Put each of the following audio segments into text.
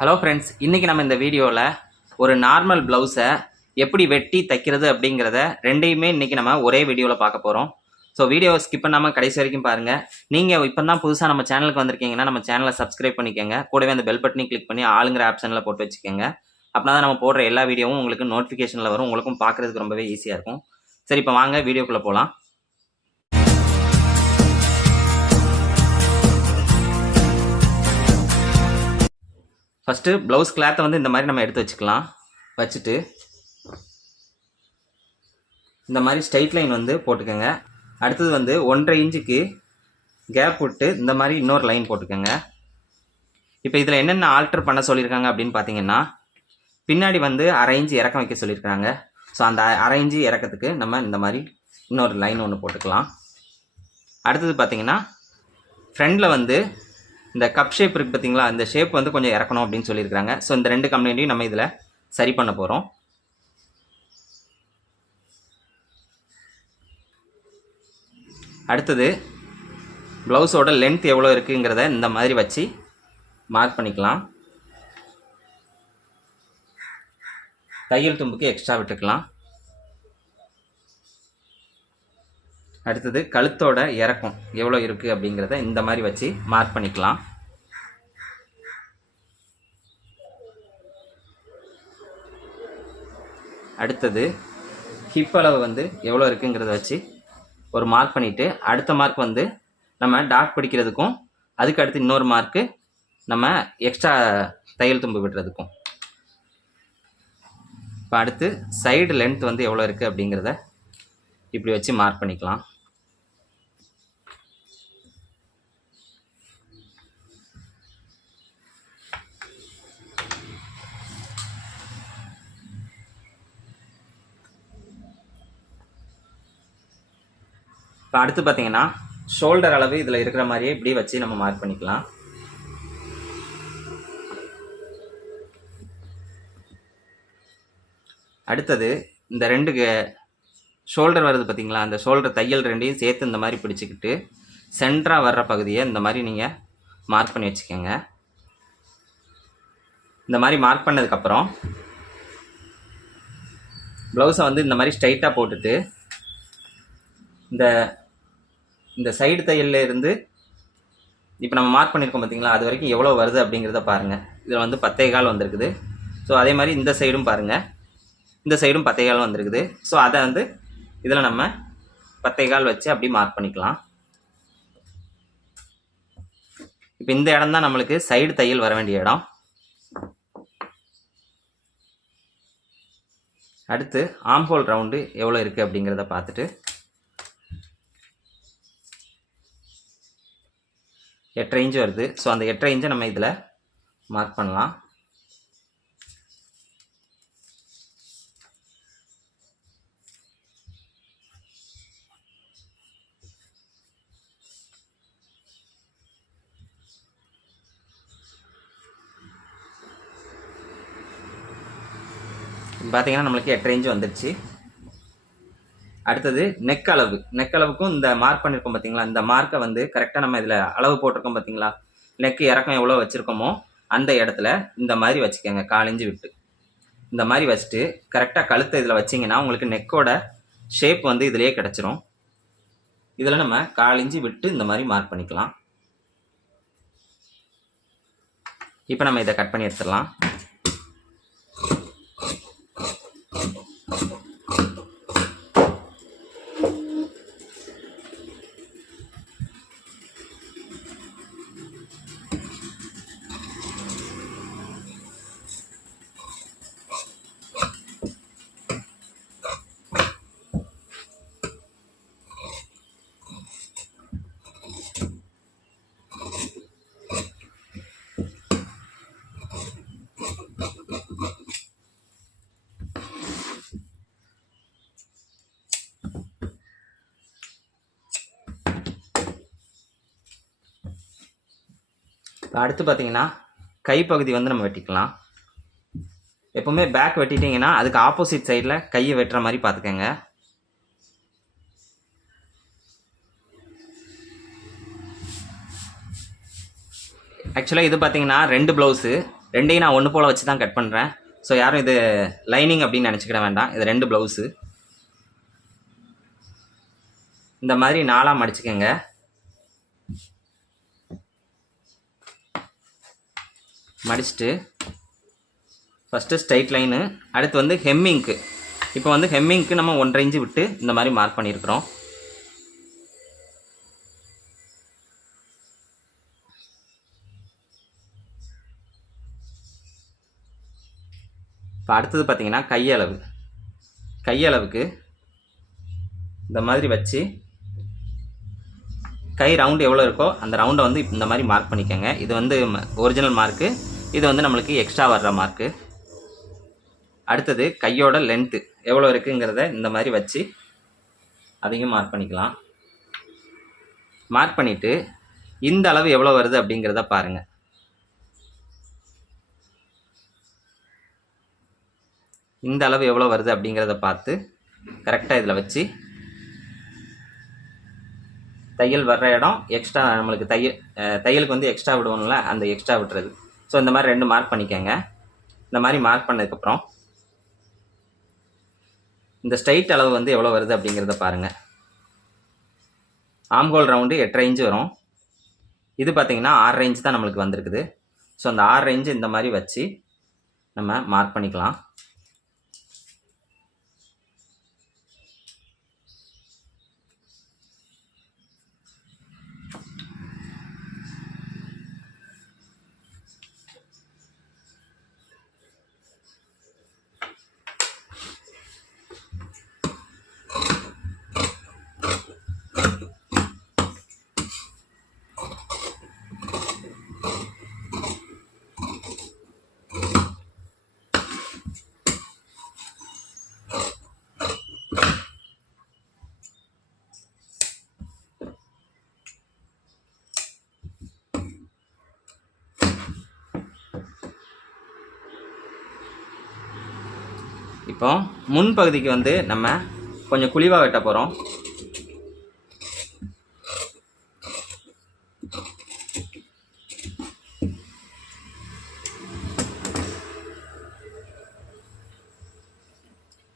Hello friends, இன்றைக்கி நம்ம இந்த வீடியோவில் ஒரு நார்மல் ப்ளவுஸை எப்படி வெட்டி தைக்கிறது அப்படிங்கிறத ரெண்டையுமே இன்றைக்கி நம்ம ஒரே வீடியோவில் பார்க்க போகிறோம். ஸோ வீடியோவை ஸ்கிப் பண்ணாமல் கடைசி வரைக்கும் பாருங்கள். நீங்கள் இப்போ தான் புதுசாக நம்ம சேனலுக்கு வந்திருக்கீங்கன்னா நம்ம சேனலை சப்ஸ்கிரைப் பண்ணிக்கோங்க. கூடவே அந்த பெல் பட்டனையும் கிளிக் பண்ணி ஆளுங்கிற ஆப்ஷனில் போட்டு வச்சுக்கோங்க. அப்படின்னா தான் நம்ம போடுற எல்லா வீடியோவும் உங்களுக்கு நோட்டிஃபிகேஷனில் வரும். உங்களுக்கும் பார்க்குறதுக்கு ரொம்பவே ஈஸியாக இருக்கும். சரி, இப்போ வாங்க வீடியோக்குள்ளே போகலாம். ஃபஸ்ட்டு ப்ளவுஸ் கிளாத்தை வந்து இந்த மாதிரி நம்ம எடுத்து வச்சுக்கலாம். வச்சுட்டு இந்த மாதிரி ஸ்ட்ரைட் லைன் வந்து போட்டுக்கோங்க. அடுத்தது வந்து 1.5 இன்ச்சுக்கு கேப் விட்டு இந்த மாதிரி இன்னொரு லைன் போட்டுக்கோங்க. இப்போ இதில் என்னென்ன ஆல்டர் பண்ண சொல்லியிருக்காங்க அப்படின்னு பார்த்தீங்கன்னா, பின்னாடி வந்து 1/2 இன்ச்சு இறக்கம் வைக்க சொல்லியிருக்காங்க. ஸோ அந்த 1/2 இன்ச்சு இறக்கத்துக்கு நம்ம இந்த மாதிரி இன்னொரு லைன் ஒன்று போட்டுக்கலாம். அடுத்தது பார்த்தீங்கன்னா, ஃப்ரண்டில் வந்து இந்த கப் ஷேப் இருக்குது பார்த்தீங்களா, இந்த ஷேப் வந்து கொஞ்சம் இறக்கணும் அப்படின்னு சொல்லியிருக்காங்க. ஸோ இந்த 2 கம்ப்ளைண்ட்டையும் நம்ம இதில் சரி பண்ண போகிறோம். அடுத்தது ப்ளவுஸோட லென்த் எவ்வளோ இருக்குங்கிறத இந்த மாதிரி வச்சு மார்க் பண்ணிக்கலாம். தையல் தும்புக்கு எக்ஸ்ட்ரா விட்டுக்கலாம். அடுத்தது கழுத்தோட இறக்கம் எவ்வளோ இருக்குது அப்படிங்கிறத இந்த மாதிரி வச்சு மார்க் பண்ணிக்கலாம். அடுத்தது ஹிப் அளவு வந்து எவ்வளோ இருக்குங்கிறத வச்சு ஒரு மார்க் பண்ணிவிட்டு, அடுத்த மார்க் வந்து நம்ம டாட் பிடிக்கிறதுக்கும் அதுக்கு அடுத்து இன்னொரு மார்க்கு நம்ம எக்ஸ்ட்ரா தையல் தும்பு விடுறதுக்கும். இப்போ அடுத்து சைடு லென்த் வந்து எவ்வளோ இருக்குது அப்படிங்கிறத இப்படி வச்சு மார்க் பண்ணிக்கலாம். இப்போ அடுத்து பார்த்தீங்கன்னா, ஷோல்டர் அளவு இதில் இருக்கிற மாதிரியே இப்படி வச்சு நம்ம மார்க் பண்ணிக்கலாம். அடுத்தது இந்த 2 ஷோல்டர் வருது பார்த்தீங்களா, அந்த ஷோல்டர் தையல் ரெண்டையும் சேர்த்து இந்த மாதிரி பிடிச்சிக்கிட்டு சென்டராக வர்ற பகுதியை இந்த மாதிரி நீங்கள் மார்க் பண்ணி வச்சுக்கோங்க. இந்த மாதிரி மார்க் பண்ணதுக்கப்புறம் ப்ளவுஸை வந்து இந்த மாதிரி ஸ்ட்ரைட்டாக போட்டுட்டு இந்த சைடு தையல்ல இருந்து இப்போ நம்ம மார்க் பண்ணியிருக்கோம் பார்த்தீங்களா, அது வரைக்கும் எவ்வளோ வருது அப்படிங்கிறத பாருங்கள். இதில் வந்து 10.25 வந்திருக்குது. ஸோ அதே மாதிரி இந்த சைடும் பாருங்கள், இந்த சைடும் 10.25 வந்திருக்குது. ஸோ அதை வந்து இதில் நம்ம 10.25 வச்சு அப்படி மார்க் பண்ணிக்கலாம். இப்போ இந்த இடம் தான் நம்மளுக்கு சைடு தையல் வர வேண்டிய இடம். அடுத்து ஆம்ஹோல் ரவுண்டு எவ்வளோ இருக்குது அப்படிங்கிறத பார்த்துட்டு 8.5 இன்ச்சு வருது. ஸோ அந்த 8.5 இன்ச்சை நம்ம இதில் மார்க் பண்ணலாம். பார்த்தீங்கன்னா நம்மளுக்கு 8.5 இன்ச்சு வந்துடுச்சு. அடுத்தது நெக் அளவுக்கும் இந்த மார்க் பண்ணியிருக்கோம் பார்த்தீங்களா, இந்த மார்க்கை வந்து கரெக்டாக நம்ம இதில் அளவு போட்டிருக்கோம் பார்த்தீங்களா, நெக்கு இறக்கம் எவ்வளோ வச்சுருக்கோமோ அந்த இடத்துல இந்த மாதிரி வச்சுக்கோங்க. 1/4 இன்ச்சு விட்டு இந்த மாதிரி வச்சுட்டு கரெக்டாக கழுத்தை இதில் வச்சிங்கன்னா உங்களுக்கு நெக்கோட ஷேப் வந்து இதிலேயே கிடச்சிரும். இதில் நம்ம 1/4 இன்ச்சு விட்டு இந்த மாதிரி மார்க் பண்ணிக்கலாம். இப்போ நம்ம இதை கட் பண்ணி எடுத்துடலாம். அடுத்து பார்த்தீங்கன்னா கைப்பகுதி வந்து நம்ம வெட்டிக்கலாம். எப்போவுமே பேக் வெட்டிட்டிங்கன்னா அதுக்கு ஆப்போசிட் சைடில் கையை வெட்டுற மாதிரி பார்த்துக்கோங்க. ஆக்சுவலாக இது பார்த்தீங்கன்னா 2 ப்ளவுஸு. ரெண்டையும் நான் ஒன்று போல் வச்சு தான் கட் பண்ணுறேன். ஸோ யாரும் இது லைனிங் அப்படின்னு நினச்சிக்கிட வேண்டாம். இது 2 ப்ளவுஸு. இந்த மாதிரி 4ஆக மடிச்சுக்கோங்க. மடிச்சுட்டு ஃபஸ்ட்டு ஸ்ட்ரைட் லைனு, அடுத்து வந்து ஹெம்மிங்க்கு. இப்போ வந்து ஹெம்மிங்க்கு நம்ம 1.5 இன்ச்சு விட்டு இந்த மாதிரி மார்க் பண்ணியிருக்கிறோம். இப்போ அடுத்தது பார்த்திங்கன்னா கையளவுக்கு இந்த மாதிரி வச்சு கை ரவுண்டு எவ்வளோ இருக்கோ அந்த ரவுண்டை வந்து இந்த மாதிரி மார்க் பண்ணிக்கோங்க. இது வந்து ஒரிஜினல் மார்க்கு, இது வந்து நம்மளுக்கு எக்ஸ்ட்ரா வர்ற மார்க்கு. அடுத்தது கையோட லென்த்து எவ்வளோ இருக்குங்கிறத இந்த மாதிரி வச்சு அதையும் மார்க் பண்ணிக்கலாம். மார்க் பண்ணிவிட்டு இந்த அளவு எவ்வளோ வருது அப்படிங்கிறத பாருங்கள். இந்த அளவு எவ்வளோ வருது அப்படிங்கிறத பார்த்து கரெக்டாக இதில் வச்சு தையல் வர்ற இடம் எக்ஸ்ட்ரா நம்மளுக்கு தையலுக்கு வந்து எக்ஸ்ட்ரா விடுவோம்ல, அந்த எக்ஸ்ட்ரா விட்டுறது. ஸோ இந்த மாதிரி 2 மார்க் பண்ணிக்கோங்க. இந்த மாதிரி மார்க் பண்ணதுக்கப்புறம் இந்த ஸ்ட்ரைட் அளவு வந்து எவ்வளோ வருது அப்படிங்கிறத பாருங்கள். ஆம்ஹோல் ரவுண்டு 8.5 இன்ச்சு வரும். இது பார்த்திங்கன்னா 6.5 இன்ச்சு தான் நம்மளுக்கு வந்திருக்குது. ஸோ அந்த 6.5 இன்ச்சு இந்த மாதிரி வச்சு நம்ம மார்க் பண்ணிக்கலாம். இப்போ முன்பகுதிக்கு வந்து நம்ம கொஞ்சம் குழிவாக வெட்ட போகிறோம்.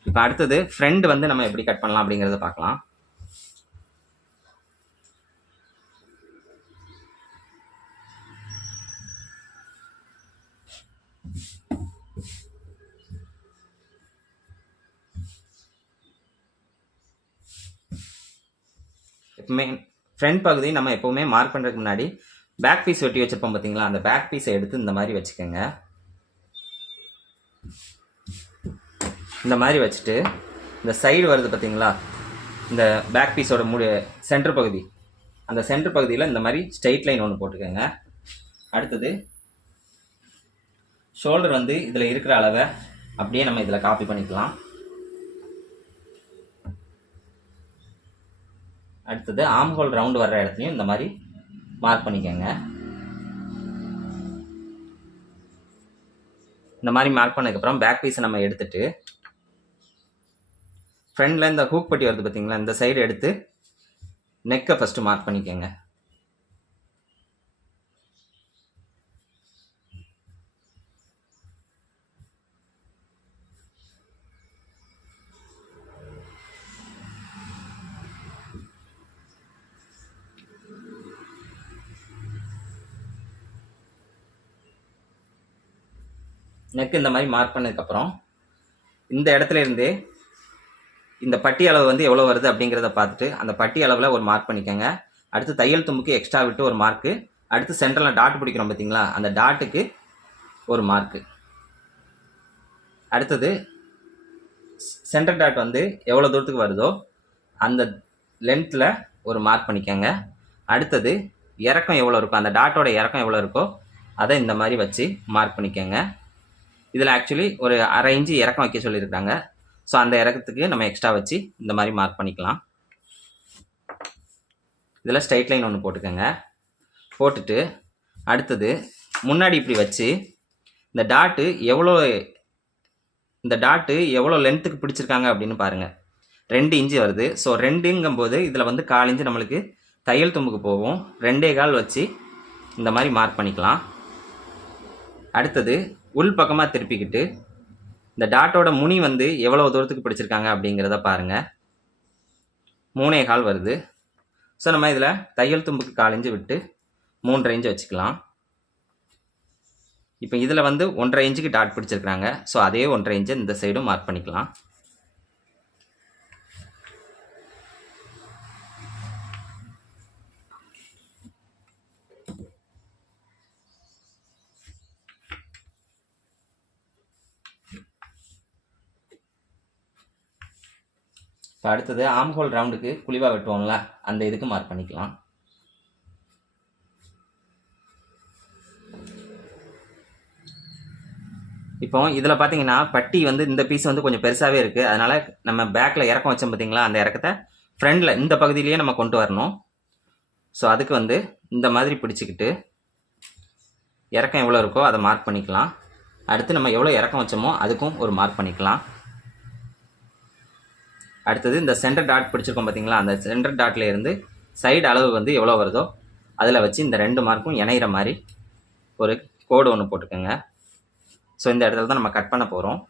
இப்போ அடுத்தது ஃப்ரண்ட் வந்து நம்ம எப்படி கட் பண்ணலாம் அப்படிங்கிறத பார்க்கலாம். ஃப்ரண்ட் பகுதி நம்ம எப்போவுமே மார்க் பண்ணுறதுக்கு முன்னாடி பேக் பீஸ் வெட்டி வச்சுருப்போம் பார்த்தீங்களா, அந்த பேக் பீஸை எடுத்து இந்த மாதிரி வச்சுக்கோங்க. இந்த மாதிரி வச்சுட்டு இந்த சைடு வருது பார்த்தீங்களா, இந்த பேக் பீஸோட சென்டர் பகுதி, அந்த சென்டர் பகுதியில் இந்த மாதிரி ஸ்ட்ரெயிட் லைன் ஒன்று போட்டுக்கோங்க. அடுத்தது ஷோல்டர் வந்து இதில் இருக்கிற அளவை அப்படியே நம்ம இதில் காப்பி பண்ணிக்கலாம். அடுத்தது ஆம்ஹோல் ரவுண்டு வர்ற இடத்துலையும் இந்த மாதிரி மார்க் பண்ணிக்கோங்க. இந்த மாதிரி மார்க் பண்ணதுக்கப்புறம் பேக் பீஸை நம்ம எடுத்துட்டு ஃப்ரண்டில் இந்த ஹூக் பட்டி வருது பார்த்தீங்களா, இந்த சைடு எடுத்து நெக்கை ஃபஸ்ட்டு மார்க் பண்ணிக்கோங்க. நெக் இந்த மாதிரி மார்க் பண்ணதுக்கப்புறம் இந்த இடத்துல இருந்து இந்த பட்டி அளவு வந்து எவ்வளோ வருது அப்படிங்கிறத பார்த்துட்டு அந்த பட்டி அளவில் ஒரு மார்க் பண்ணிக்கோங்க. அடுத்து தையல் தும்புக்கு எக்ஸ்ட்ரா விட்டு ஒரு மார்க்கு, அடுத்து சென்டரில் டாட் பிடிக்கிறோம் பார்த்தீங்களா, அந்த டாட்டுக்கு ஒரு மார்க்கு. அடுத்தது சென்டர் டாட் வந்து எவ்வளோ தூரத்துக்கு வருதோ அந்த லென்த்தில் ஒரு மார்க் பண்ணிக்கோங்க. அடுத்தது இறக்கம் எவ்வளோ இருக்கோ, அந்த டாட்டோட இறக்கம் எவ்வளோ இருக்கோ அதை இந்த மாதிரி வச்சு மார்க் பண்ணிக்கோங்க. இதில் ஆக்சுவலி ஒரு 1/2 இன்ச்சு இறக்கம் வைக்க சொல்லியிருக்காங்க. ஸோ அந்த இறக்கத்துக்கு நம்ம எக்ஸ்ட்ரா வச்சு இந்த மாதிரி மார்க் பண்ணிக்கலாம். இதில் ஸ்ட்ரைட் லைன் ஒன்று போட்டுக்கோங்க. போட்டுட்டு அடுத்தது முன்னாடி இப்படி வச்சு இந்த டாட்டு எவ்வளோ லென்த்துக்கு பிடிச்சிருக்காங்க அப்படின்னு பாருங்கள். 2 இன்ச்சு வருது. ஸோ 2ங்கும்போது இதில் வந்து 1/4 இன்ச்சு நம்மளுக்கு தையல் தும்புக்கு போகும். 2.25 வச்சு இந்த மாதிரி மார்க் பண்ணிக்கலாம். அடுத்தது உள் பக்கமாக திருப்பிக்கிட்டு இந்த டாட்டோட முனி வந்து எவ்வளோ தூரத்துக்கு பிடிச்சிருக்காங்க அப்படிங்கிறத பாருங்கள். 3.25 வருது. ஸோ நம்ம இதில் தையல் தும்புக்கு 4 இன்ச்சு விட்டு 3.5 இன்ச்சு வச்சுக்கலாம். இப்போ இதில் வந்து 1.5 இன்ச்சுக்கு டாட் பிடிச்சிருக்கிறாங்க. ஸோ அதே 1.5 இன்ச்சு இந்த சைடும் மார்க் பண்ணிக்கலாம். இப்போ அடுத்தது ஆம்ஹோல் ரவுண்டுக்கு குழிவாக வெட்டுவோம்ல, அந்த இதுக்கு மார்க் பண்ணிக்கலாம். இப்போ இதில் பார்த்தீங்கன்னா பட்டி வந்து இந்த பீஸ் வந்து கொஞ்சம் பெருசாகவே இருக்குது. அதனால் நம்ம பேக்கில் இறக்கம் வச்சோம் பார்த்தீங்களா, அந்த இறக்கத்தை ஃப்ரண்டில் இந்த பகுதியிலேயே நம்ம கொண்டு வரணும். ஸோ அதுக்கு வந்து இந்த மாதிரி பிடிச்சிக்கிட்டு இறக்கம் எவ்வளோ இருக்கோ அதை மார்க் பண்ணிக்கலாம். அடுத்து நம்ம எவ்வளோ இறக்கம் வச்சோமோ அதுக்கும் ஒரு மார்க் பண்ணிக்கலாம். அடுத்தது இந்த சென்டர் டாட் பிடிச்சிருக்கோம் பார்த்தீங்களா, அந்த சென்டர் டாட்டில் இருந்து சைடு அளவு வந்து எவ்வளோ வருதோ அதில் வச்சு இந்த 2 மார்க்கும் இணைகிற மாதிரி ஒரு கோடு ஒன்று போட்டுக்கோங்க. ஸோ இந்த இடத்துல தான் நம்ம கட் பண்ண போகிறோம்.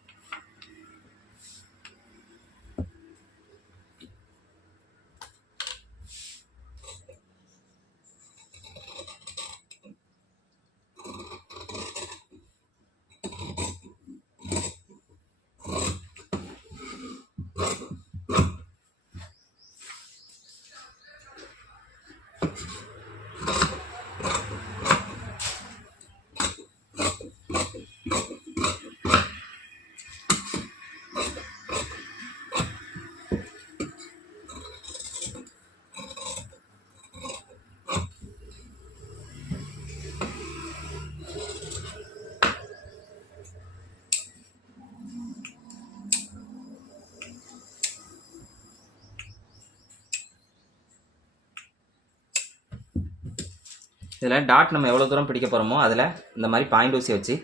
இதில் டாட் நம்ம எவ்வளோ தூரம் பிடிக்க போகிறோமோ அதில் இந்த மாதிரி பாயிண்ட் ஊசி வச்சு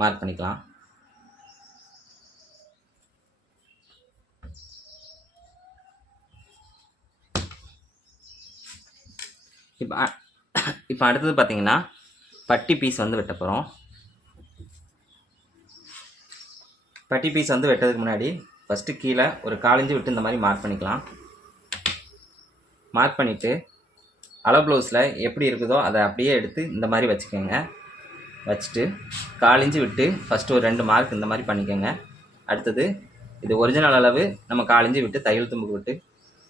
மார்க் பண்ணிக்கலாம். இப்போ அடுத்தது பார்த்தீங்கன்னா பட்டி பீஸ் வந்து வெட்ட போகிறோம். பட்டி பீஸ் வந்து வெட்டதுக்கு முன்னாடி ஃபஸ்ட்டு கீழே ஒரு 4 இன்ச்சு விட்டு இந்த மாதிரி மார்க் பண்ணிக்கலாம். மார்க் பண்ணிவிட்டு அளவு ப்ளவுஸில் எப்படி இருக்குதோ அதை அப்படியே எடுத்து இந்த மாதிரி வச்சுக்கோங்க. வச்சுட்டு 4 இன்ச்சு விட்டு ஃபஸ்ட்டு ஒரு 2 மார்க் இந்த மாதிரி பண்ணிக்கோங்க. அடுத்தது இது ஒரிஜினல் அளவு நம்ம 4 இன்ச்சு விட்டு தையல் தும்புக்கு விட்டு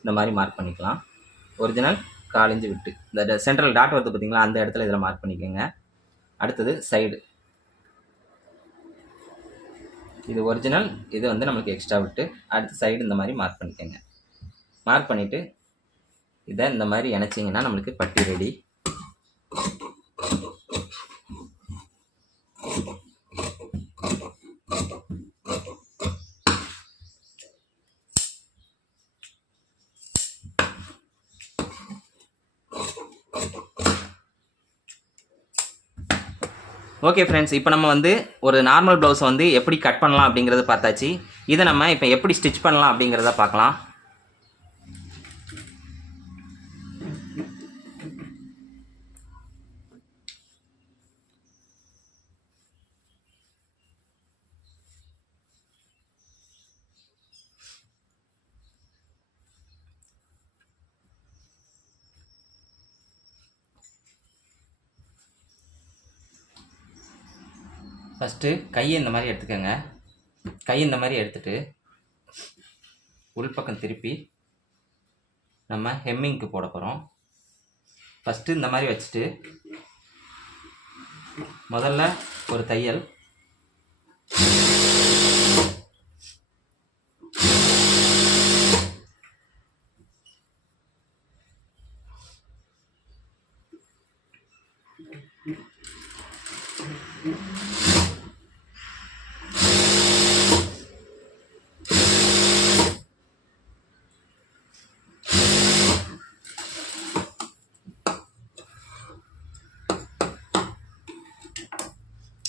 இந்த மாதிரி மார்க் பண்ணிக்கலாம். ஒரிஜினல் 4 இன்ச்சு விட்டு இந்த சென்ட்ரல் டாட் வருது பார்த்தீங்களா, அந்த இடத்துல இதில் மார்க் பண்ணிக்கோங்க. அடுத்தது சைடு, இது ஒரிஜினல், இது வந்து நம்மளுக்கு எக்ஸ்ட்ரா விட்டு அடுத்து சைடு இந்த மாதிரி மார்க் பண்ணிக்கோங்க. மார்க் பண்ணிவிட்டு இதை இந்த மாதிரி இணைச்சிங்கன்னா நம்மளுக்கு பட்டி ரெடி. ஓகே ஃப்ரெண்ட்ஸ், இப்போ நம்ம வந்து ஒரு நார்மல் ப்ளவுஸை வந்து எப்படி கட் பண்ணலாம் அப்படிங்கிறத பார்த்தாச்சு. இதை நம்ம இப்போ எப்படி ஸ்டிச் பண்ணலாம் அப்படிங்கிறத பார்க்கலாம். ஃபஸ்ட்டு கையை இந்த மாதிரி எடுத்துக்கோங்க. கை இந்த மாதிரி எடுத்துகிட்டு உள்பக்கம் திருப்பி நம்ம ஹெம்மிங்க்கு போட போகிறோம். ஃபஸ்ட்டு இந்த மாதிரி வச்சுட்டு முதல்ல ஒரு தையல்,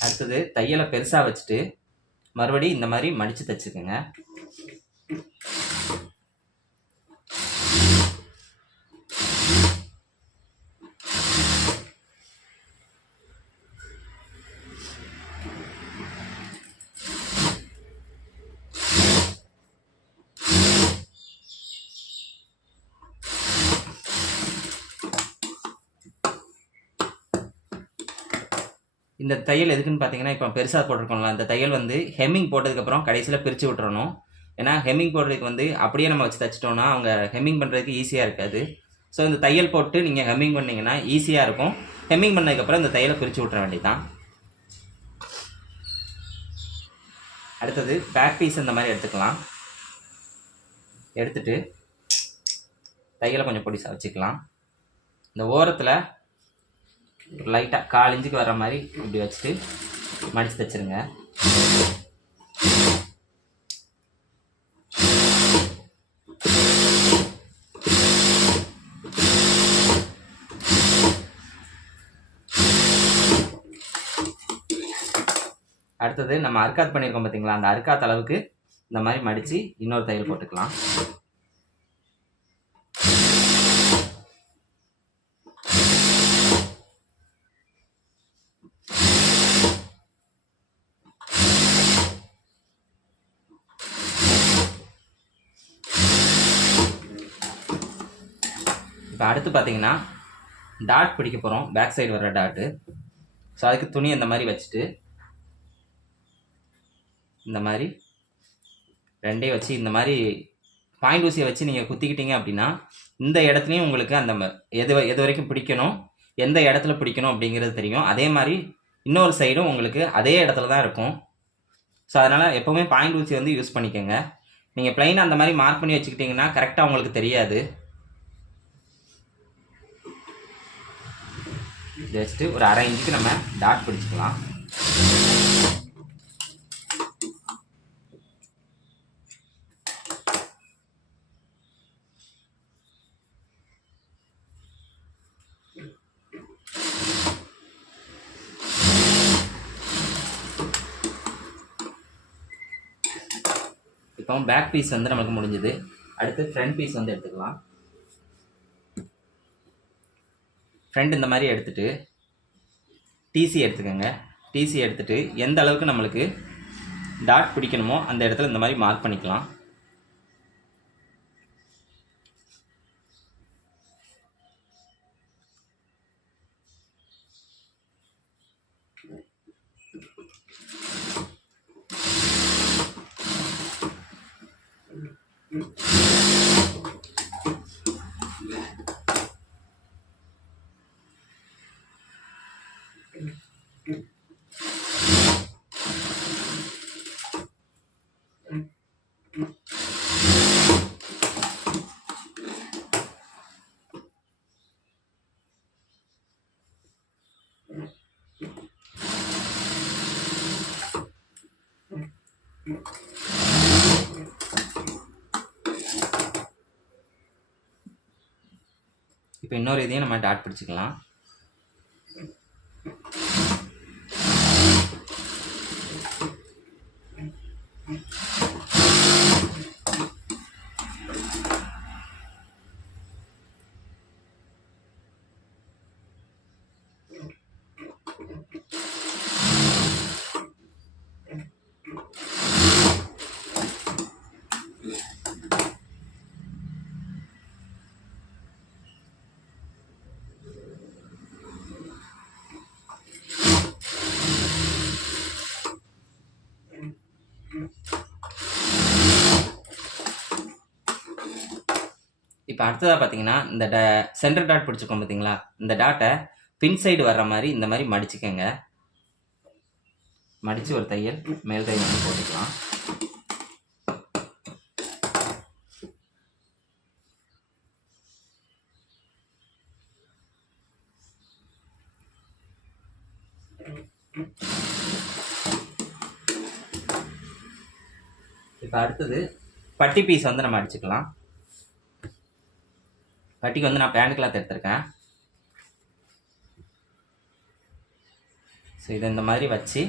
அடுத்தது தையலை பெருசாக வச்சுட்டு மறுபடியும் இந்த மாதிரி மடித்து தைச்சுக்கோங்க. இந்த தையல் எதுக்குன்னு பார்த்தீங்கன்னா, இப்போ பெருசாக போட்டிருக்கோம்ல, அந்த தையல் வந்து ஹெம்மிங் போட்டதுக்கப்புறம் கடைசியில் பிரித்து விட்டுறணும். ஏன்னா ஹெம்மிங் போடுறதுக்கு வந்து அப்படியே நம்ம வச்சு தைச்சிட்டோம்னா அவங்க ஹெம்மிங் பண்ணுறதுக்கு ஈஸியாக இருக்காது. ஸோ இந்த தையல் போட்டு நீங்கள் ஹெம்மிங் பண்ணிங்கன்னா ஈஸியாக இருக்கும். ஹெம்மிங் பண்ணதுக்கப்புறம் இந்த தையலை பிரித்து விட்ற வேண்டியதான். அடுத்தது பேக் பீஸ் இந்த மாதிரி எடுத்துக்கலாம். எடுத்துட்டு தையலை கொஞ்சம் பொடிசாக வச்சுக்கலாம். இந்த ஓரத்தில் லைட்டாக 1/4 இன்ச்சுக்கு வர மாதிரி இப்படி வச்சுட்டு மடித்து தைச்சிருங்க. அடுத்தது நம்ம அர்க்காத் பண்ணியிருக்கோம் பார்த்தீங்களா, அந்த அர்க்காத் அளவுக்கு இந்த மாதிரி மடித்து இன்னொரு தையல் போட்டுக்கலாம். இப்போ அடுத்து பார்த்தீங்கன்னா டாட் பிடிக்க போகிறோம், பேக் சைடு வர்ற டாட்டு. ஸோ அதுக்கு துணி இந்த மாதிரி வச்சுட்டு இந்த மாதிரி ரெண்டையும் வச்சு இந்த மாதிரி பாயிண்ட் ஊசியை வச்சு நீங்கள் குத்திக்கிட்டீங்க அப்படின்னா இந்த இடத்துலையும் உங்களுக்கு அந்த எது வரைக்கும் பிடிக்கணும், எந்த இடத்துல பிடிக்கணும் அப்படிங்கிறது தெரியும். அதே மாதிரி இன்னொரு சைடும் உங்களுக்கு அதே இடத்துல தான் இருக்கும். ஸோ அதனால் எப்போவுமே பாயிண்ட் ஊசி வந்து யூஸ் பண்ணிக்கோங்க. நீங்கள் ப்ளைனாக அந்த மாதிரி மார்க் பண்ணி வச்சுக்கிட்டிங்கன்னா கரெக்டாக உங்களுக்கு தெரியாது. ஜஸ்ட்டு ஒரு 1/2 இன்ச்சுக்கு நம்ம டாட் பிடிச்சிக்கலாம். இப்போ பேக் பீஸ் வந்து நமக்கு முடிஞ்சது. அடுத்து ஃப்ரண்ட் பீஸ் வந்து எடுத்துக்கலாம். ஃப்ரண்ட் இந்த மாதிரி எடுத்துகிட்டு டிசி எடுத்துக்கோங்க. டிசி எடுத்துகிட்டு எந்த அளவுக்கு நம்மளுக்கு டாட் பிடிக்கணுமோ அந்த இடத்துல இந்த மாதிரி மார்க் பண்ணிக்கலாம். இப்போ இன்னொரு இதையும் நம்ம டாட் பிடிச்சிக்கலாம். இப்போ அடுத்ததாக பார்த்தீங்கன்னா இந்த சென்டர் டாட் பிடிச்சிருக்கோம் பார்த்தீங்களா, இந்த டாட்டை பின் சைடு வர்ற மாதிரி இந்த மாதிரி மடிச்சுக்கோங்க. மடித்து ஒரு தையல் மேல் தையல் வந்து போட்டுக்கலாம். இப்போ அடுத்தது பட்டி பீஸ் வந்து நம்ம அடிச்சுக்கலாம். பட்டிக்கு வந்து நான் பேண்ட் கிளாத் எடுத்திருக்கேன். ஸோ இதை இந்த மாதிரி வச்சு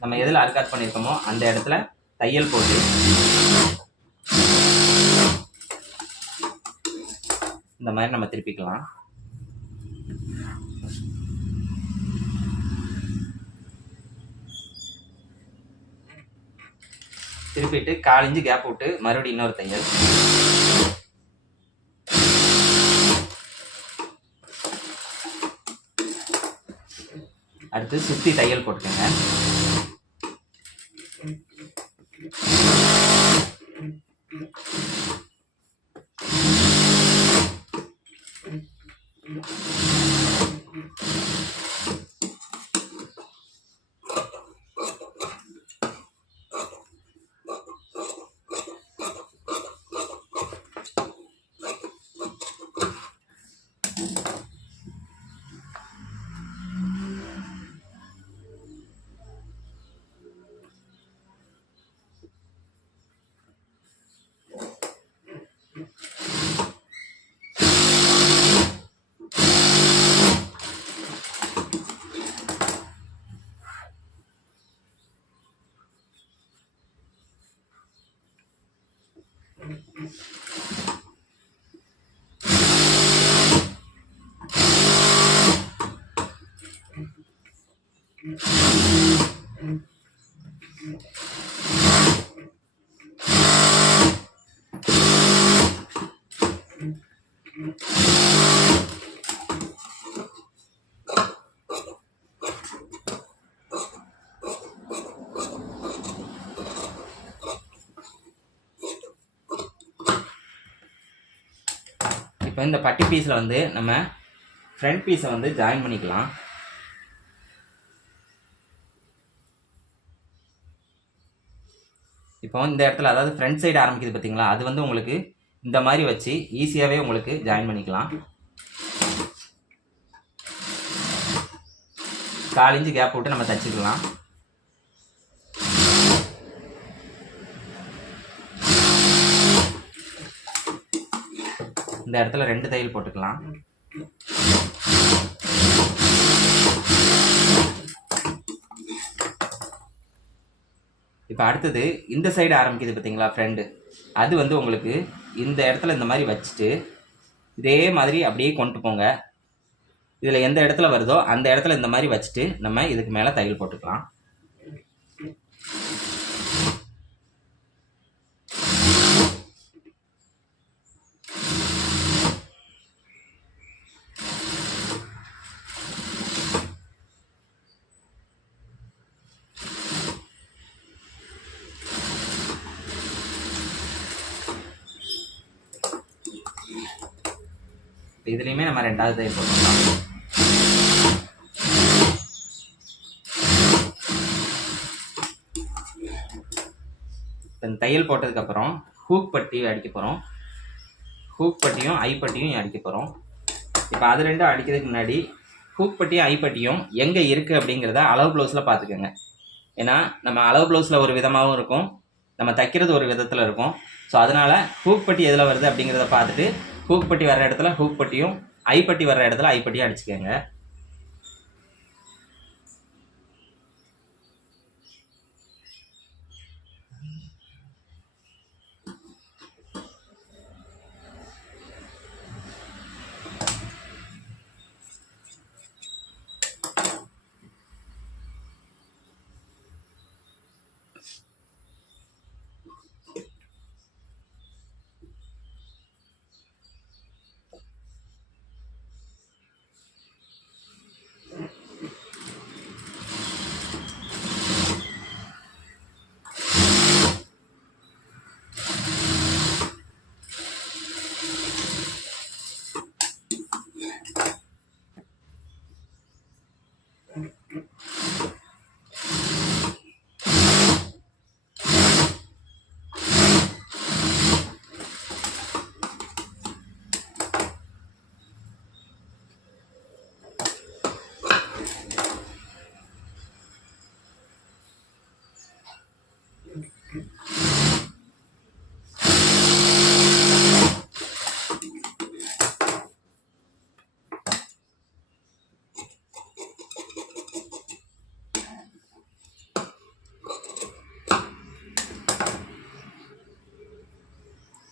நம்ம எதில் அர்க்காத் பண்ணியிருக்கோமோ அந்த இடத்துல தையல் போட்டு இந்த மாதிரி நம்ம திருப்பிக்கலாம். திருப்பிட்டு 1/4 இன்ச்சு கேப் விட்டு மறுபடியும் இன்னொரு தையல். அடுத்து சுற்றி தையல் போட்டுக்கோங்க. இப்போ இந்த பட்டி பீஸில் வந்து நம்ம ஃப்ரண்ட் பீஸை வந்து ஜாயின் பண்ணிக்கலாம். இப்போ இந்த இடத்துல அதாவது ஃப்ரண்ட் சைடு ஆரம்பிக்குது பார்த்தீங்களா, அது வந்து உங்களுக்கு இந்த மாதிரி வச்சு ஈஸியாகவே உங்களுக்கு ஜாயின் பண்ணிக்கலாம். 4 இன்ச்சு கேப் விட்டு நம்ம தச்சுக்கலாம். இந்த இடத்துல 2 தையல் போட்டுக்கலாம். இப்போ அடுத்தது இந்த சைடு ஆரம்பிக்குது பார்த்தீங்களா ஃப்ரெண்டு, அது வந்து உங்களுக்கு இந்த இடத்துல இந்த மாதிரி வச்சுட்டு இதே மாதிரி அப்படியே கொண்டு போங்க. இதில் எந்த இடத்துல வருதோ அந்த இடத்துல இந்த மாதிரி வச்சுட்டு நம்ம இதுக்கு மேலே தையல் போட்டுக்கலாம். இதுலேயுமே நம்ம 2வது தையல் போட்டுக்கலாம். தையல் போட்டதுக்கப்புறம் ஹூக் பட்டி அடிக்க போகிறோம். ஹூக் பட்டியும் ஐ பட்டியும் அடிக்க போகிறோம். இப்போ அது 2 அடிக்கிறதுக்கு முன்னாடி ஹூக் பட்டியும் ஐ பட்டியும் எங்கே இருக்குது அப்படிங்கிறத அளவு ப்ளவுஸில் பார்த்துக்கோங்க. ஏன்னா நம்ம அளவு ப்ளவுஸில் ஒரு விதமாகவும் இருக்கும், நம்ம தைக்கிறது ஒரு விதத்தில் இருக்கும். ஸோ அதனால் ஹூக் பட்டி எதில் வருது அப்படிங்கிறத பார்த்துட்டு ஹூக் பட்டி வர்ற இடத்துல ஹூக் பட்டியும் ஐ பட்டி வர்ற இடத்துல ஐ பட்டியும் அடிச்சுக்கோங்க.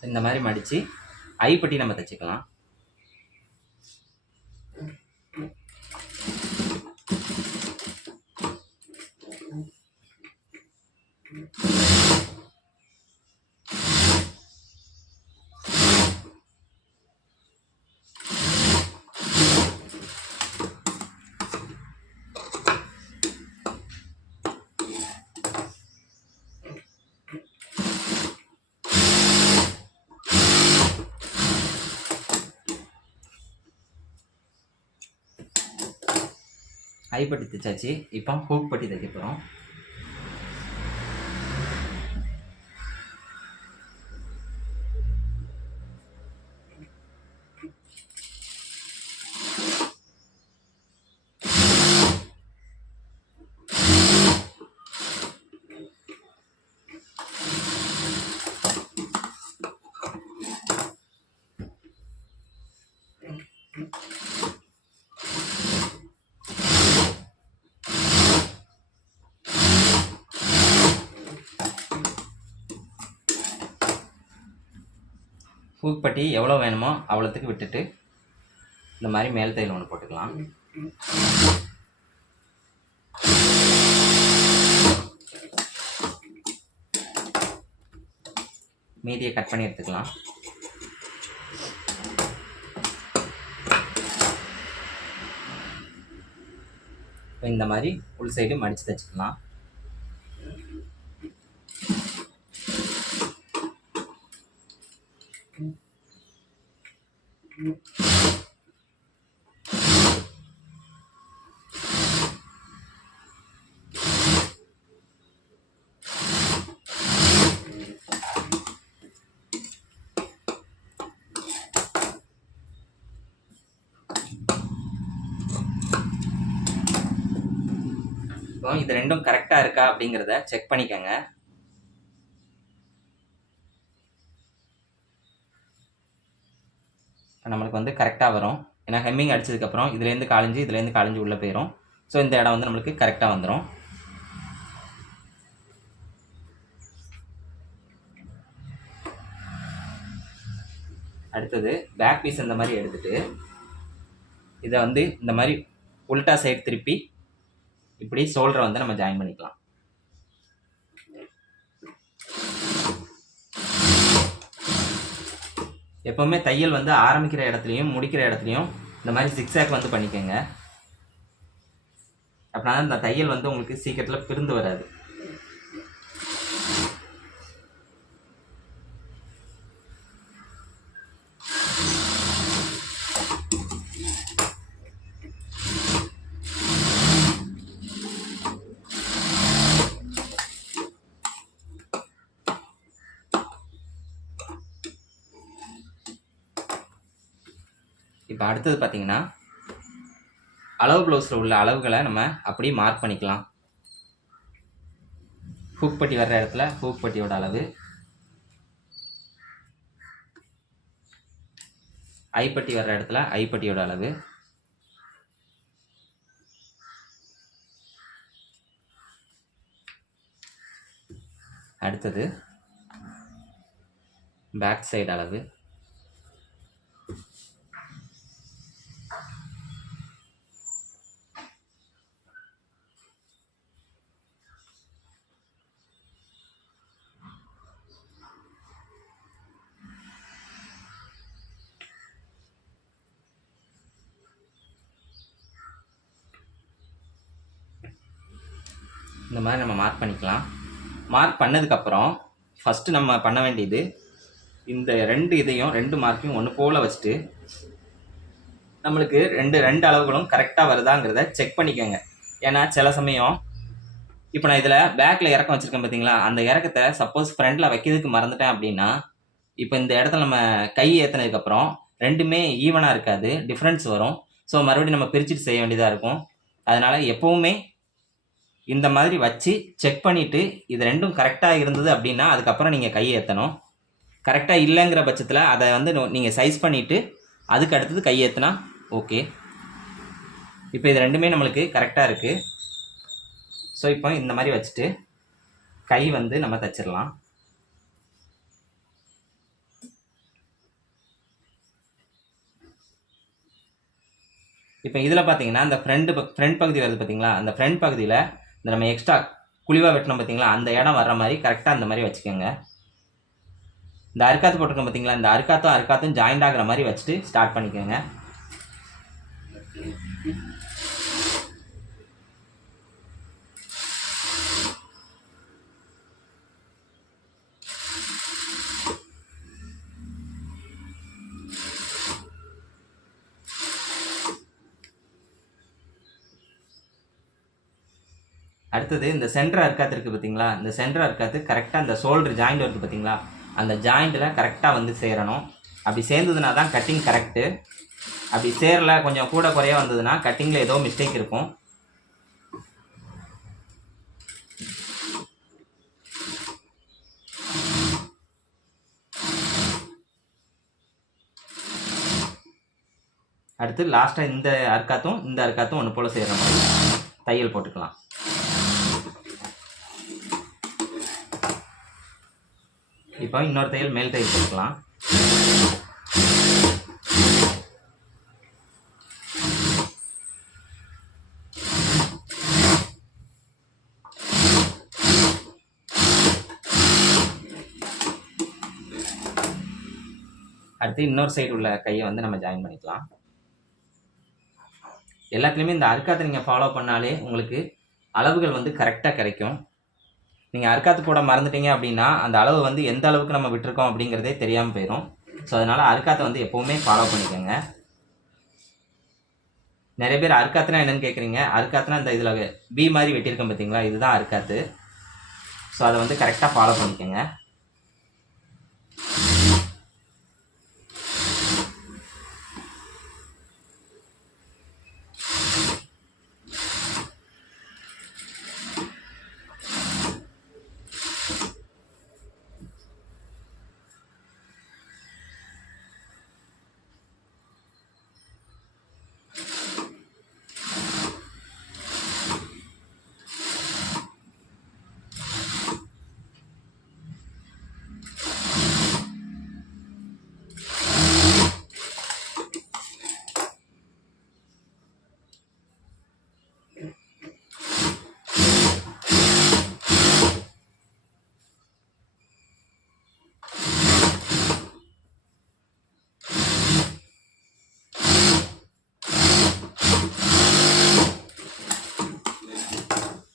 இந்த மாதிரி மடித்து ஐப்பட்டி நம்ம தைச்சிக்கலாம். ஐப்பட்டி தைச்சாச்சு. இப்போ ஹூக் பட்டி தைக்க போகிறோம். ஹூக் பட்டி எவ்வளோ வேணுமோ அவ்வளோத்துக்கு விட்டுட்டு இந்த மாதிரி மேல் தையல் ஒன்று போட்டுக்கலாம். மீதியை கட் பண்ணி எடுத்துக்கலாம். இப்போ இந்த மாதிரி உள் சைடு மடித்து தைச்சிக்கலாம். இப்போ இது ரெண்டும் கரெக்டாக இருக்கா அப்படிங்கிறத செக் பண்ணிக்கோங்க. நம்மளுக்கு வந்து கரெக்டாக வரும். ஏன்னா ஹெம்மிங் அடித்ததுக்கப்புறம் இதுலேருந்து காலிஞ்சு உள்ளே போயிடும். ஸோ இந்த இடம் வந்து நம்மளுக்கு கரெக்டாக வந்துடும். அடுத்தது பேக் பீஸ் இந்த மாதிரி எடுத்துகிட்டு இதை வந்து இந்த மாதிரி உல்டா சைடு திருப்பி இப்படி ஷோல்டரை வந்து நம்ம ஜாயின் பண்ணிக்கலாம். எப்போவுமே தையல் வந்து ஆரம்பிக்கிற இடத்துலையும் முடிக்கிற இடத்துலையும் இந்த மாதிரி ஜிக்ஸாக் வந்து பண்ணிக்கோங்க. அப்படின்னா இந்த தையல் வந்து உங்களுக்கு சீக்கிரத்தில் பிரிந்து வராது. இப்போ அடுத்தது பார்த்தீங்கன்னா அளவு ப்ளவுஸில் உள்ள அளவுகளை நம்ம அப்படியே மார்க் பண்ணிக்கலாம். ஹூக் பட்டி வர்ற இடத்துல ஹூக் பட்டியோட அளவு, ஐப்பட்டி வர்ற இடத்துல ஐப்பட்டியோட அளவு, அடுத்தது பேக் சைடு அளவு, இந்த மாதிரி நம்ம மார்க் பண்ணிக்கலாம். மார்க் பண்ணதுக்கப்புறம் ஃபஸ்ட்டு நம்ம பண்ண வேண்டியது இந்த ரெண்டு மார்க்கையும் ஒன்று போல் வச்சுட்டு நம்மளுக்கு ரெண்டு அளவுகளும் கரெக்டாக வருதாங்கிறத செக் பண்ணிக்கோங்க. ஏன்னா சில சமயம் இப்போ நான் இதில் பேக்கில் இறக்கம் வச்சுருக்கேன் பார்த்தீங்களா, அந்த இறக்கத்தை சப்போஸ் ஃப்ரண்டில் வைக்கிறதுக்கு மறந்துட்டேன் அப்படின்னா இப்போ இந்த இடத்துல நம்ம கை ஏற்றினதுக்கப்புறம் ரெண்டுமே ஈவனாக இருக்காது, டிஃப்ரென்ஸ் வரும். ஸோ மறுபடியும் நம்ம பிரிச்சுட்டு செய்ய வேண்டியதாக இருக்கும். அதனால் எப்போவுமே இந்த மாதிரி வச்சு செக் பண்ணிவிட்டு இது ரெண்டும் கரெக்டாக இருந்தது அப்படின்னா அதுக்கப்புறம் நீங்கள் கை ஏற்றணும். கரெக்டாக இல்லைங்கிற பட்சத்தில் அதை வந்து நீங்கள் சைஸ் பண்ணிவிட்டு அதுக்கு அடுத்தது கை ஏற்றினா ஓகே. இப்போ இது ரெண்டுமே நம்மளுக்கு கரெக்டாக இருக்குது. ஸோ இப்போ இந்த மாதிரி வச்சுட்டு கை வந்து நம்ம தைச்சிடலாம். இப்போ இதில் பார்த்தீங்கன்னா இந்த ஃப்ரண்ட் பகுதி வருது பார்த்தீங்களா, அந்த ஃப்ரண்ட் பகுதியில் இந்த நம்ம எக்ஸ்ட்ரா குழிவாக வெட்டணும் பார்த்தீங்களா, அந்த இடம் வர்ற மாதிரி கரெக்டாக அந்த மாதிரி வச்சுக்கோங்க. இந்த அறுக்காத்து போட்டிருக்கோம் பார்த்தீங்களா, இந்த அறுக்காத்தும் ஜாயிண்ட் ஆகிற மாதிரி வச்சுட்டு ஸ்டார்ட் பண்ணிக்கோங்க. அடுத்தது இந்த சென்டர் அர்க்காத்து இருக்குது பார்த்தீங்களா, இந்த சென்டர் அர்க்காத்து கரெக்டாக அந்த ஷோல்டர் ஜாயிண்ட் இருக்குது பார்த்தீங்களா, அந்த ஜாயிண்ட்டில் கரெக்டாக வந்து சேரணும். அப்படி சேர்ந்ததுனா தான் கட்டிங் கரெக்டு. அப்படி சேரல கொஞ்சம் கூட குறைய வந்ததுன்னா கட்டிங்கில் ஏதோ மிஸ்டேக் இருக்கும். அடுத்து லாஸ்ட்டாக இந்த அர்க்காத்தும் ஒன்று போல் செய்கிற மாதிரி தையல் போட்டுக்கலாம். இப்போ இன்னொரு தையல் மேல் தையல் போட்டுக்கலாம். அடுத்து இன்னொரு சைடு உள்ள கையை வந்து நம்ம ஜாயின் பண்ணிக்கலாம். எல்லாத்துலேயுமே இந்த அர்க்காத்தை நீங்கள் ஃபாலோ பண்ணாலே உங்களுக்கு அளவுகள் வந்து கரெக்டாக கிடைக்கும். நீங்கள் அர்க்காத்து போட மறந்துட்டீங்க அப்படின்னா அந்த அளவு வந்து எந்த அளவுக்கு நம்ம விட்டுருக்கோம் அப்படிங்கிறதே தெரியாமல் போயிடும். ஸோ அதனால் அர்க்காத்தை வந்து எப்போவுமே ஃபாலோ பண்ணிக்கோங்க. நிறைய பேர் அர்க்காத்துனா என்னென்னு கேட்குறீங்க. அர்க்காத்துனா இந்த இதில் பி மாதிரி வெட்டியிருக்கோம் பார்த்தீங்களா, இதுதான் அர்க்காத்து. ஸோ அதை வந்து கரெக்டாக ஃபாலோ பண்ணிக்கோங்க.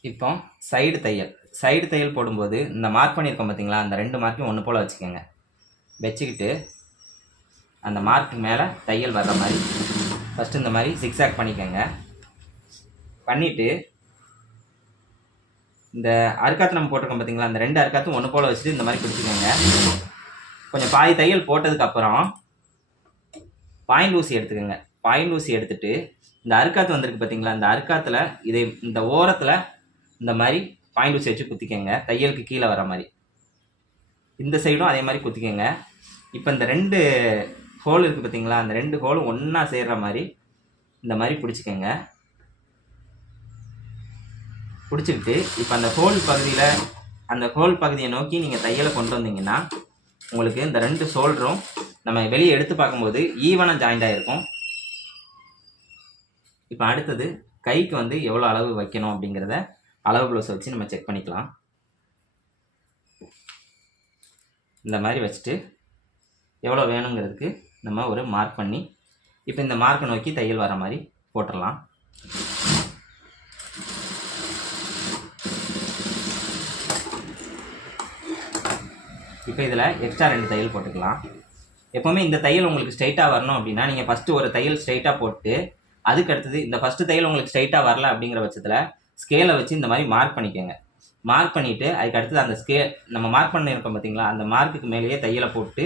இப்போ சைடு தையல் போடும்போது இந்த மார்க் பண்ணியிருக்கோம் பார்த்தீங்களா, அந்த 2 மார்க்கையும் ஒன்று போல் வச்சுக்கோங்க. வச்சுக்கிட்டு அந்த மார்க்கு மேலே தையல் வர்ற மாதிரி ஃபஸ்ட்டு இந்த மாதிரி சிக்ஸாக் பண்ணிக்கோங்க. பண்ணிவிட்டு இந்த அர்க்காத்து நம்ம போட்டிருக்கோம் பார்த்தீங்களா, அந்த 2 அர்க்காத்தும் ஒன்று போல் வச்சுட்டு இந்த மாதிரி பிடிச்சிக்கோங்க. கொஞ்சம் பாதி தையல் போட்டதுக்கப்புறம் பாயிண்ட் ஊசி எடுத்துக்கோங்க. பாயிண்ட் ஊசி எடுத்துகிட்டு இந்த அர்க்காத்து வந்திருக்கு பார்த்தீங்களா, இந்த அர்க்காத்தில் இந்த ஓரத்தில் இந்த மாதிரி பாயிண்ட் ஊசி வச்சு குத்திக்கங்க. தையலுக்கு கீழே வர மாதிரி இந்த சைடும் அதே மாதிரி குத்திக்கங்க. இப்போ இந்த 2 ஹோல் இருக்குது பார்த்தீங்களா, அந்த 2 ஹோலும் ஒன்றா சேர்கிற மாதிரி இந்த மாதிரி பிடிச்சிக்கங்க. பிடிச்சிக்கிட்டு இப்போ அந்த ஹோல் பகுதியை நோக்கி நீங்கள் தையலை கொண்டு வந்தீங்கன்னா உங்களுக்கு இந்த 2 ஷோல்டரும் நம்ம வெளியே எடுத்து பார்க்கும்போது ஈவனாக ஜாயிண்டாக இருக்கும். இப்போ அடுத்தது கைக்கு வந்து எவ்வளோ அளவு வைக்கணும் அப்படிங்கிறத அளவு ப்ளவுஸை வச்சு நம்ம செக் பண்ணிக்கலாம். இந்த மாதிரி வச்சுட்டு எவ்வளோ வேணுங்கிறதுக்கு நம்ம ஒரு மார்க் பண்ணி இப்போ இந்த மார்க்கை நோக்கி தையல் வர மாதிரி போட்டுடலாம். இப்போ இதில் எக்ஸ்ட்ரா 2 தையல் போட்டுக்கலாம். எப்போவுமே இந்த தையல் உங்களுக்கு ஸ்ட்ரைட்டாக வரணும் அப்படின்னா நீங்கள் ஃபஸ்ட்டு ஒரு தையல் ஸ்ட்ரைட்டாக போட்டு அதுக்கு அடுத்தது இந்த ஃபஸ்ட்டு தையல் உங்களுக்கு ஸ்ட்ரைட்டாக வரல அப்படிங்கிற பட்சத்தில் ஸ்கேலை வச்சு இந்த மாதிரி மார்க் பண்ணிக்கோங்க. மார்க் பண்ணிவிட்டு அதுக்கு அடுத்தது அந்த நம்ம மார்க் பண்ணியிருக்கோம் பார்த்தீங்களா, அந்த மார்க்குக்கு மேலேயே தையலை போட்டு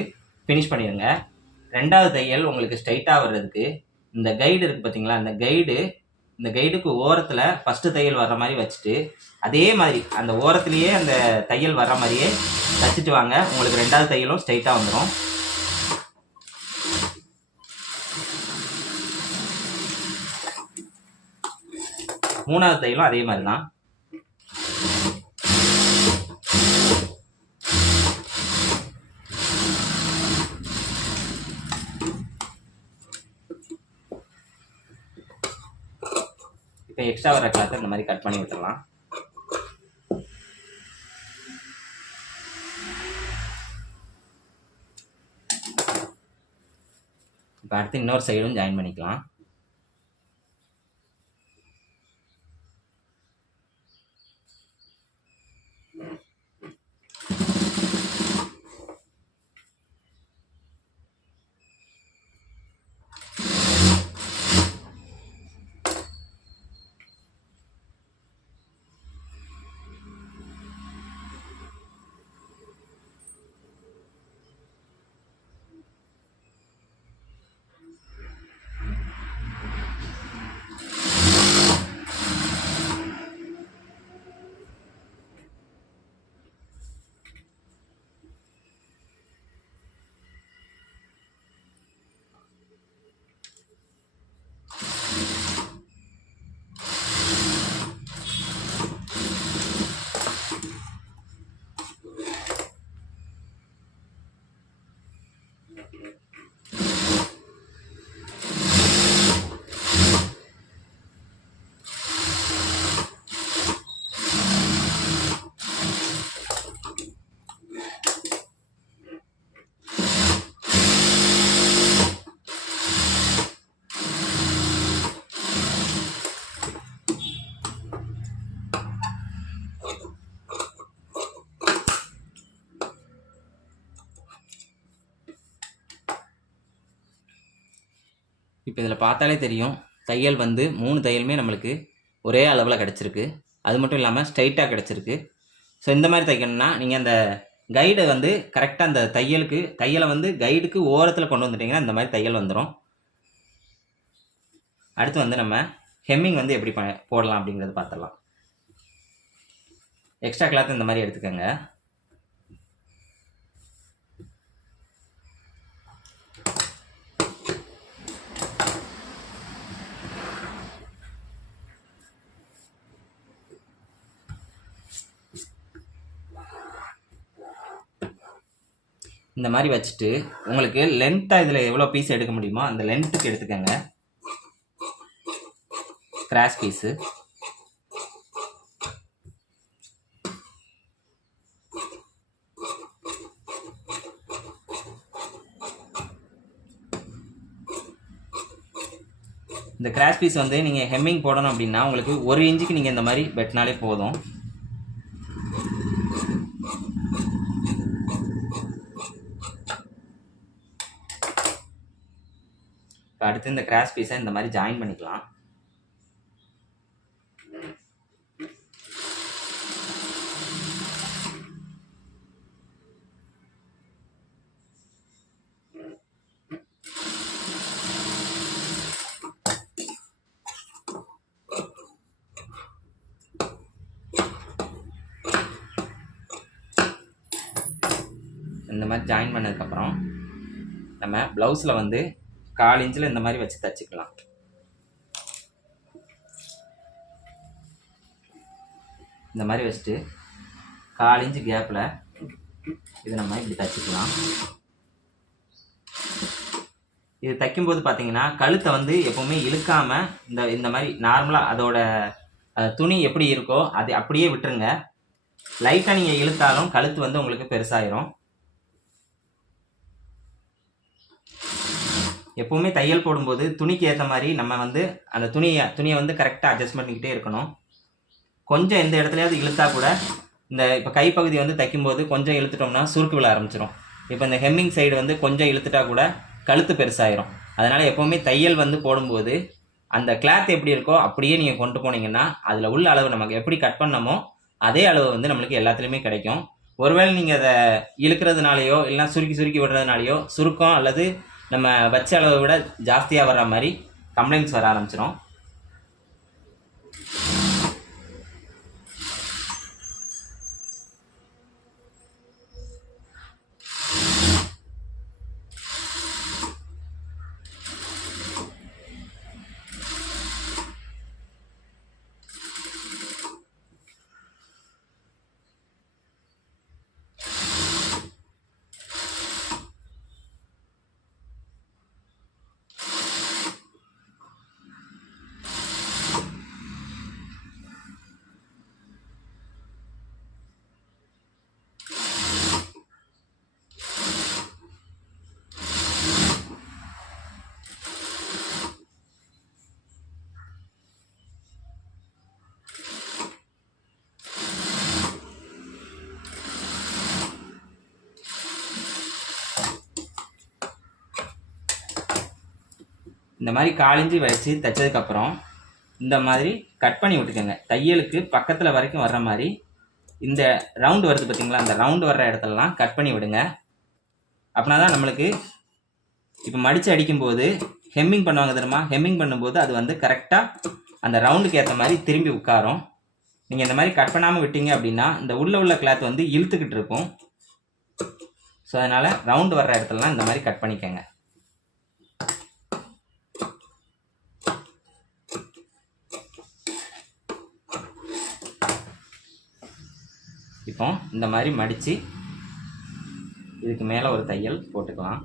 ஃபினிஷ் பண்ணிடுங்க. 2வது தையல் உங்களுக்கு ஸ்ட்ரைட்டாக வர்றதுக்கு இந்த கைடு இருக்குது பார்த்தீங்களா, இந்த கைடுக்கு ஓரத்தில் ஃபஸ்ட்டு தையல் வர்ற மாதிரி வச்சுட்டு அதே மாதிரி அந்த ஓரத்துலேயே அந்த தையல் வர்ற மாதிரியே தச்சுட்டு வாங்க. உங்களுக்கு 2வது தையலும் ஸ்ட்ரைட்டாக வந்துடும். மூணாவது தையலும் அதே மாதிரி தான். இப்போ எக்ஸ்ட்ரா வர கிளாத்தை இந்த மாதிரி கட் பண்ணி விட்டுடலாம். இப்போ அடுத்து இன்னொரு சைடும் ஜாயின் பண்ணிக்கலாம். இப்போ இதில் பார்த்தாலே தெரியும், தையல் வந்து 3 தையலுமே நம்மளுக்கு ஒரே அளவில் கிடச்சிருக்கு. அது மட்டும் இல்லாமல் ஸ்ட்ரைட்டாக கிடச்சிருக்கு. ஸோ இந்த மாதிரி தைக்கணும்னா நீங்கள் அந்த கைடை வந்து கரெக்டாக அந்த தையலை வந்து கைடுக்கு ஓரத்தில் கொண்டு வந்துட்டிங்கன்னா இந்த மாதிரி தையல் வந்துடும். அடுத்து வந்து நம்ம ஹெம்மிங் வந்து எப்படி போடலாம் அப்படிங்கிறது பார்த்துடலாம். எக்ஸ்ட்ரா கிளாத் இந்த மாதிரி எடுத்துக்கோங்க. இந்த மாதிரி வச்சுட்டு உங்களுக்கு லென்த்தாக இதில் எவ்வளோ பீஸ் எடுக்க முடியுமோ அந்த லென்த்துக்கு எடுத்துக்கோங்க. கிராஸ் பீஸு இந்த கிராஸ் பீஸ் வந்து நீங்கள் ஹெம்மிங் போடணும் அப்படின்னா உங்களுக்கு 1 இன்ச்சுக்கு நீங்கள் இந்த மாதிரி வெட்டினாலே போதும். இப்போ அடுத்து இந்த கிராஸ் பீஸை இந்த மாதிரி ஜாயின் பண்ணிக்கலாம். இந்த மாதிரி ஜாயின் பண்ணதுக்கப்புறம் நம்ம ப்ளவுஸில் வந்து 1/4 இன்ச்சில் இந்த மாதிரி வச்சு தைச்சிக்கலாம். இந்த மாதிரி வச்சுட்டு 1/4 இன்ச்சு கேப்பில் இது நம்ம இப்படி தைச்சிக்கலாம். இது தைக்கும்போது பார்த்தீங்கன்னா கழுத்தை வந்து எப்போவுமே இழுக்காமல் இந்த மாதிரி நார்மலாக அதோட துணி எப்படி இருக்கோ அது அப்படியே விட்டுருங்க. லைட்டாக நீங்கள் இழுத்தாலும் கழுத்து வந்து உங்களுக்கு பெருசாயிரும். எப்போவுமே தையல் போடும்போது துணிக்கு ஏற்ற மாதிரி நம்ம வந்து அந்த துணியை வந்து கரெக்டாக அட்ஜஸ்ட் பண்ணிக்கிட்டே இருக்கணும். கொஞ்சம் எந்த இடத்துலையாவது இழுத்தா கூட இப்போ கைப்பகுதி வந்து தைக்கும்போது கொஞ்சம் இழுத்துட்டோம்னா சுருக்கு விழ ஆரம்பிச்சிடும். இப்போ இந்த ஹெம்மிங் சைடு வந்து கொஞ்சம் இழுத்துட்டா கூட கழுத்து பெருசாயிரும். அதனால் எப்போவுமே தையல் வந்து போடும்போது அந்த கிளாத் எப்படி இருக்கோ அப்படியே நீங்கள் கொண்டு போனீங்கன்னா அதில் உள்ள அளவு நமக்கு எப்படி கட் பண்ணமோ அதே அளவு வந்து நம்மளுக்கு எல்லாத்துலேயுமே கிடைக்கும். ஒருவேளை நீங்கள் அதை இழுக்கிறதுனாலையோ இல்லைனா சுருக்கி விடுறதுனாலையோ சுருக்கம் அல்லது நம்ம வச்ச அளவை விட ஜாஸ்தியாக வர்ற மாதிரி கம்ப்ளைண்ட்ஸ் வர ஆரம்பிச்சிடும். இந்த மாதிரி 1/4 இன்ச்சு வச்சு தைச்சதுக்கப்புறம் இந்த மாதிரி கட் பண்ணி விட்டுக்கோங்க. தையலுக்கு பக்கத்தில் வரைக்கும் வர்ற மாதிரி இந்த ரவுண்டு வருது பார்த்தீங்களா, அந்த ரவுண்டு வர்ற இடத்துலலாம் கட் பண்ணி விடுங்க. அப்படின்னா தான் நம்மளுக்கு இப்போ மடித்து அடிக்கும்போது ஹெம்மிங் பண்ணுவாங்க தெரியுமா, ஹெம்மிங் பண்ணும்போது அது வந்து கரெக்டாக அந்த ரவுண்டுக்கு ஏற்ற மாதிரி திரும்பி உட்காரும். நீங்கள் இந்த மாதிரி கட் பண்ணாமல் விட்டீங்க அப்படின்னா இந்த உள்ள கிளாத் வந்து இழுத்துக்கிட்டு இருக்கும். ஸோ அதனால் ரவுண்டு வர்ற இடத்துலலாம் இந்த மாதிரி கட் பண்ணிக்கோங்க. இப்போ இந்த மாதிரி மடித்து இதுக்கு மேலே ஒரு தையல் போட்டுக்கலாம்.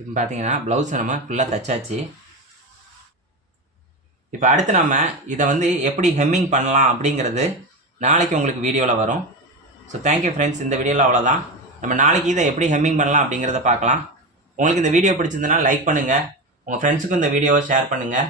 இப்போ பார்த்தீங்கன்னா ப்ளவுஸை நம்ம ஃபுல்லாக தைச்சாச்சு. இப்போ அடுத்து நம்ம இதை வந்து எப்படி ஹெம்மிங் பண்ணலாம் அப்படிங்கிறது நாளைக்கு உங்களுக்கு வீடியோவில் வரும். So thank you friends. இந்த வீடியோவில் அவ்வளோதான். நம்ம நாளைக்கு இதை எப்படி ஹெம்மிங் பண்ணலாம் அப்படிங்கிறத பார்க்கலாம். உங்களுக்கு இந்த வீடியோ பிடிச்சிருந்ததுன்னா லைக் பண்ணுங்கள், உங்கள் ஃப்ரெண்ட்ஸுக்கும் இந்த வீடியோவை ஷேர் பண்ணுங்கள்.